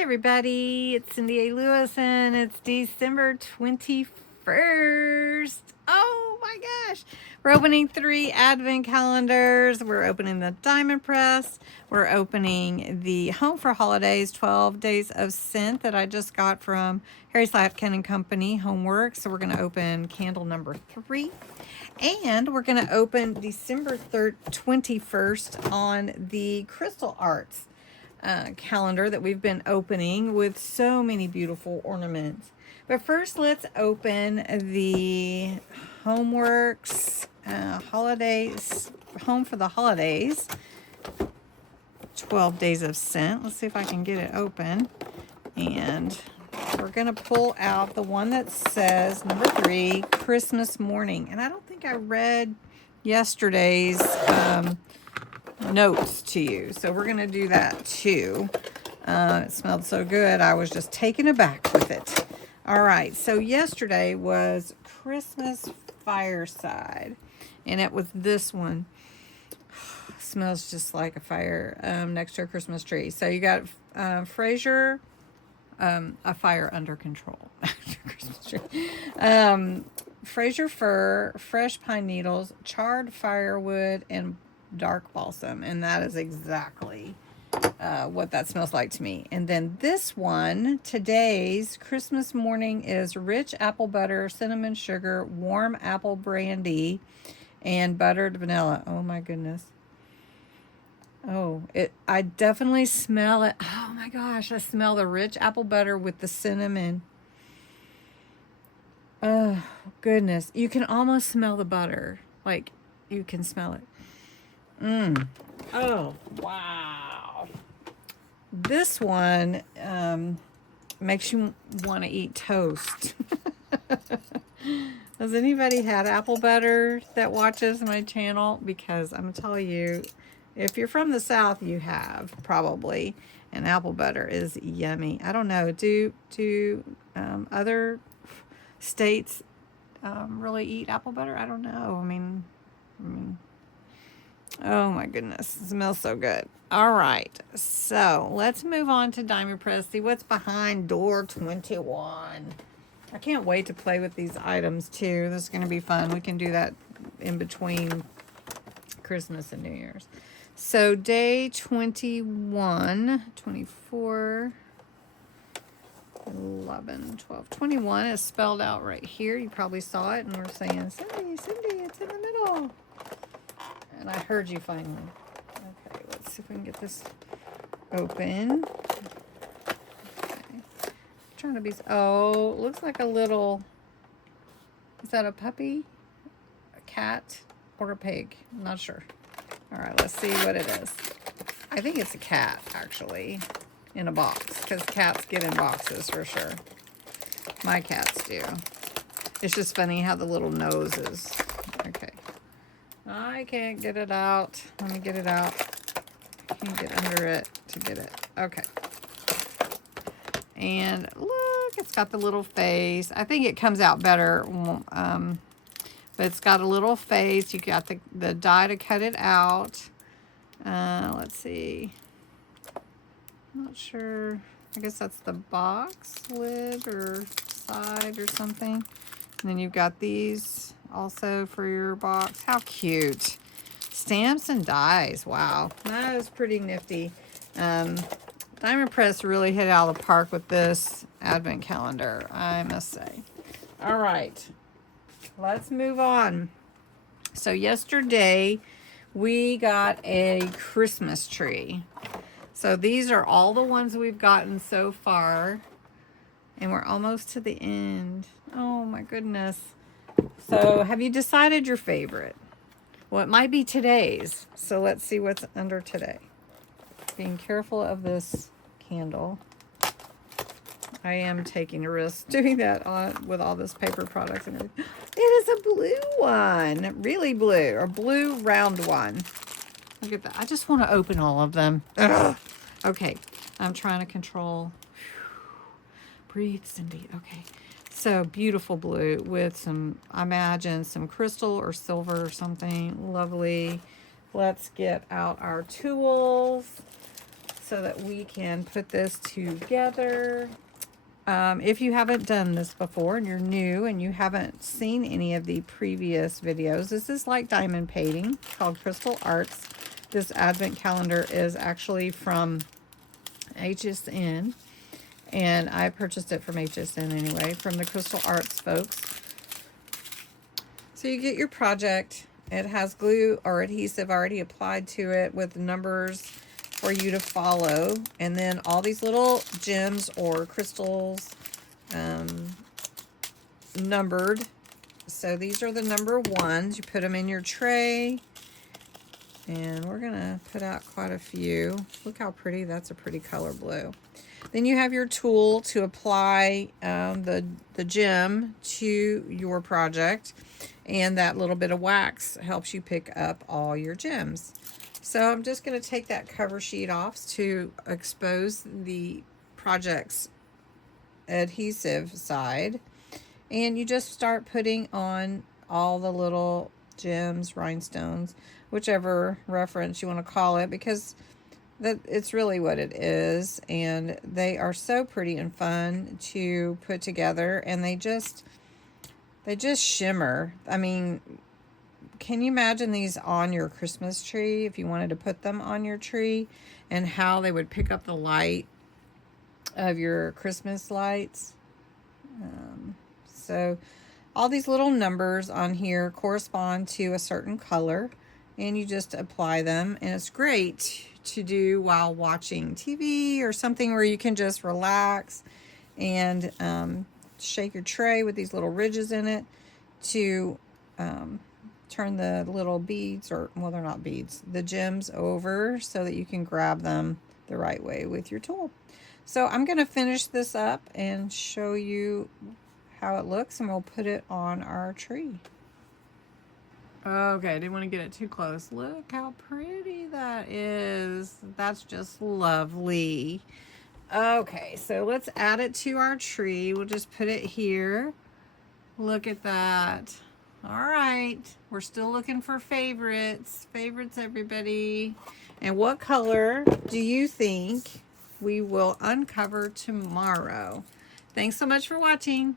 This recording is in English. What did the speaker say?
Hey everybody, it's Cindy A. Lewis and it's December 21st. Oh my gosh. We're opening 3 advent calendars. We're opening the Diamond Press. We're opening the Home for Holidays 12 Days of Scent that I just got from Harry Slatkin and Company, Homeworx. So we're going to open candle number 3. And we're going to open December 21st on the Crystal Arts calendar that we've been opening with so many beautiful ornaments. But first, let's open the Homeworx holidays, Home for the Holidays 12 Days of Scent. Let's see if I can get it open. And we're going to pull out the one that says number 3, Christmas Morning. And I don't think I read yesterday's notes to you, so we're gonna do that too. It smelled so good I was just taken aback with it. All right, so yesterday was Christmas Fireside, and it was this one. Smells just like a fire next to a Christmas tree. So you got Fraser, a fire under control. Christmas tree. Fraser fir, fresh pine needles, charred firewood, and dark balsam, and that is exactly what that smells like to me. And then this one, today's Christmas Morning, is rich apple butter, cinnamon sugar, warm apple brandy, and buttered vanilla. Oh my goodness. Oh, I definitely smell it. Oh my gosh, I smell the rich apple butter with the cinnamon. Oh goodness, you can almost smell the butter. Like, you can smell it. Oh, wow. This one makes you want to eat toast. Has anybody had apple butter that watches my channel? Because I'm going to tell you, if you're from the South, you have probably. And apple butter is yummy. I don't know. Do other states really eat apple butter? I don't know. I mean, oh my goodness, it smells so good. All right, so let's move on to Diamond Press. See what's behind door 21. I can't wait to play with these items too. This is going to be fun. We can do that in between Christmas and New Year's. So day 21, 24, 11, 12, 21 is spelled out right here. You probably saw it, and we're saying, Cindy, it's in the middle. And I heard you finally. Okay, let's see if we can get this open. Okay. Trying to be, oh, looks like a little, is that a puppy, a cat, or a pig? I'm not sure. All right, let's see what it is. I think it's a cat, actually, in a box, because cats get in boxes for sure. My cats do. It's just funny how the little nose is. Okay. I can't get it out. Let me get it out. I can't get under it to get it. Okay. And look, it's got the little face. I think it comes out better. But it's got a little face. You got the die to cut it out. Let's see. I'm not sure. I guess that's the box lid or side or something. And then you've got these also for your box. How cute. Stamps and dies. Wow. That is pretty nifty. Diamond Press really hit out of the park with this advent calendar, I must say. All right. Let's move on. So yesterday we got a Christmas tree. So these are all the ones we've gotten so far. And we're almost to the end. Oh my goodness. So have you decided your favorite? Well, it might be today's. So let's see what's under today. Being careful of this candle. I am taking a risk doing that with all this paper products and everything. It is a blue one. Really blue. Or blue round one. Look at that. I just want to open all of them. Ugh. Okay. I'm trying to control. Breathe, Cindy. Okay. So beautiful blue with some, I imagine, some crystal or silver or something. Lovely. Let's get out our tools. so that we can put this together. If you haven't done this before and you're new and you haven't seen any of the previous videos, this is like diamond painting called Crystal Arts. This advent calendar is actually from HSN, and I purchased it from HSN anyway, from the Crystal Arts folks. So you get your project. It has glue or adhesive already applied to it with numbers for you to follow, and then all these little gems or crystals numbered. So these are the number ones. You put them in your tray, and we're gonna put out quite a few. Look how pretty. That's a pretty color blue. Then you have your tool to apply the gem to your project, and that little bit of wax helps you pick up all your gems. So I'm just going to take that cover sheet off to expose the project's adhesive side, and you just start putting on all the little gems, rhinestones, whichever reference you want to call it, because it's really what it is, and they are so pretty and fun to put together, and they just shimmer. I mean, can you imagine these on your Christmas tree if you wanted to put them on your tree, and how they would pick up the light of your Christmas lights? So all these little numbers on here correspond to a certain color, and you just apply them, and it's great to do while watching TV or something where you can just relax and shake your tray with these little ridges in it to turn the little beads, or well, they're not beads, the gems over, so that you can grab them the right way with your tool. So I'm going to finish this up and show you how it looks, and we'll put it on our tree. Okay, I didn't want to get it too close. Look how pretty that is. That's just lovely. Okay, so let's add it to our tree. We'll just put it here. Look at that. All right, we're still looking for favorites. Favorites, everybody. And what color do you think we will uncover tomorrow? Thanks so much for watching.